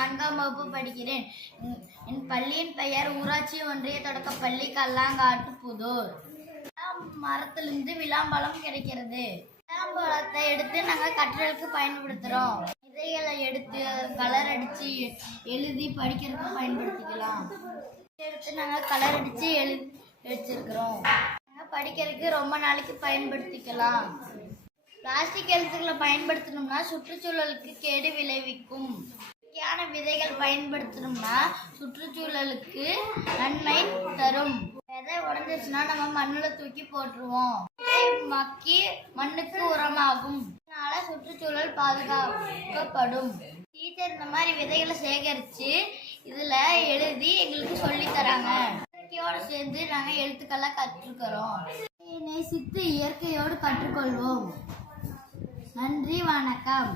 நான்காம் வகுப்பு படிக்கிறேன். என்- என் பள்ளியின் பெயர் ஊராட்சி ஒன்றிய தொடக்கப்பள்ளி கல்லாங்காட்டு புதூர் மரத்திலிருந்து விளாம்பழம் கிடைக்கிறது. விளாம்பழத்தை எடுத்து நாங்கள் கற்றலுக்கு பயன்படுத்துகிறோம். விதைகளை எடுத்து கலர் அடித்து எழுதி படிக்கிறதுக்கு பயன்படுத்திக்கலாம். எடுத்து நாங்கள் கலர் அடித்து எழு வச்சிருக்கிறோம் நாங்கள் படிக்கிறதுக்கு ரொம்ப நாளைக்கு பயன்படுத்திக்கலாம். பிளாஸ்டிக் எழுத்துக்களை பயன்படுத்தணும்னா சுற்றுச்சூழலுக்கு கேடு விளைவிக்கும். விதைகள் பயன்படுத்தணும்னா சுற்றுச்சூழலுக்கு நன்மை தரும். விதை உடஞ்சிச்சுன்னா நம்ம மண்ணுல தூக்கி போட்டுருவோம். மக்கி மண்ணுக்கு உரமாகும். அதனால சுற்றுச்சூழல் பாதுகாக்கப்படும். டீச்சர் இந்த மாதிரி விதைகளை சேகரித்து இதில் எழுதி எங்களுக்கு சொல்லி தராங்க. இயற்கையோடு சேர்ந்து நாங்கள் எழுத்துக்கெல்லாம் கற்றுக்கிறோம். நேசித்து இயற்கையோடு கற்றுக்கொள்வோம். நன்றி வணக்கம்.